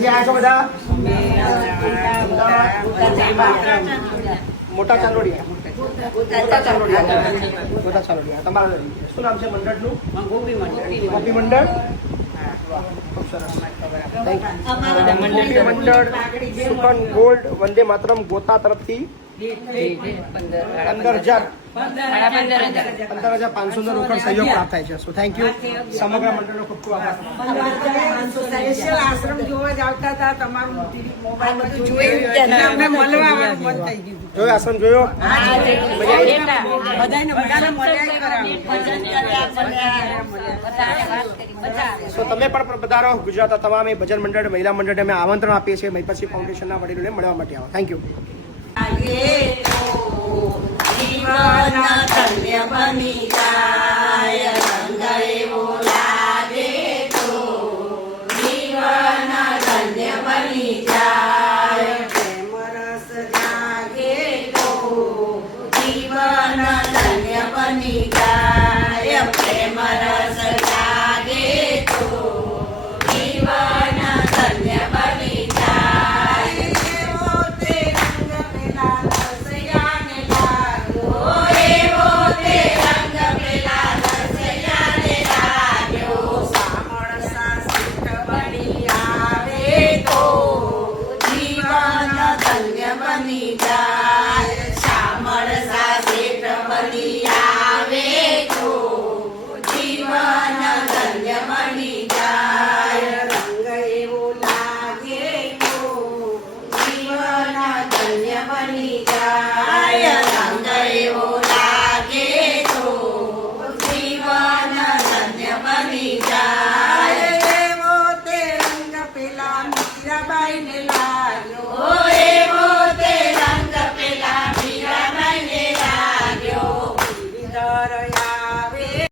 ક્યાંથી આવ્યા છો બધા? મોટા ચાંદોડિયા. મોટા ચાંદોડિયા. તમારા શું નામ છે મંડળનું? ગોપી મંડળ. ખૂબ સરસ. ગોપી મંડળ સુકન ગોલ્ડ વંદે માતરમ ગોતા તરફથી 15,500 રોકડ સહયોગ પ્રાપ્ત થાય છે. So thank you. સમગ્ર મંડળનો ખૂબ ખૂબ આભાર. આશ્રમ જોવા જ આવતા હતા, તમારું મોબાઈલ જોયું, અમને મળવા આવવાનું મન થઈ ગયું. જોયો આશ્રમ જોયો? સો તમે પણ પધારો. ગુજરાતના તમામ ભજન મંડળ, મહિલા મંડળ અમે આમંત્રણ આપીએ છીએ મહિપતસિંહ ફાઉન્ડેશનના વડીલોને મળવા માટે આવો. Thank you. જીવન ધન્ય બની જાય, રંગ એવો લાગે તો જીવન ધન્ય બની જાય, પ્રેમ રસ જાગે તો જીવન ધન્ય બની જાય, પ્રેમ રસ જાગે તો જીવન ધન્ય બની જાય. એવો તે રંગ પેલા રસૈયાને લાગ્યો, એવો તે રંગ પેલા રસૈયાને લાગ્યો, સામળસા શેઠ બની આવે તો જીવન ધન્ય બની જાય, સામળસા શેઠ બની આવે તો જીવન ધન્ય બની જાય, રંગ એવો લાગે તો જીવન ધન્ય બની જાય, રંગ એવો લાગે તો જીવન ધન્ય બની જાય. એવો તે રંગ પેલા મીરાબાઈને લાગ્યો,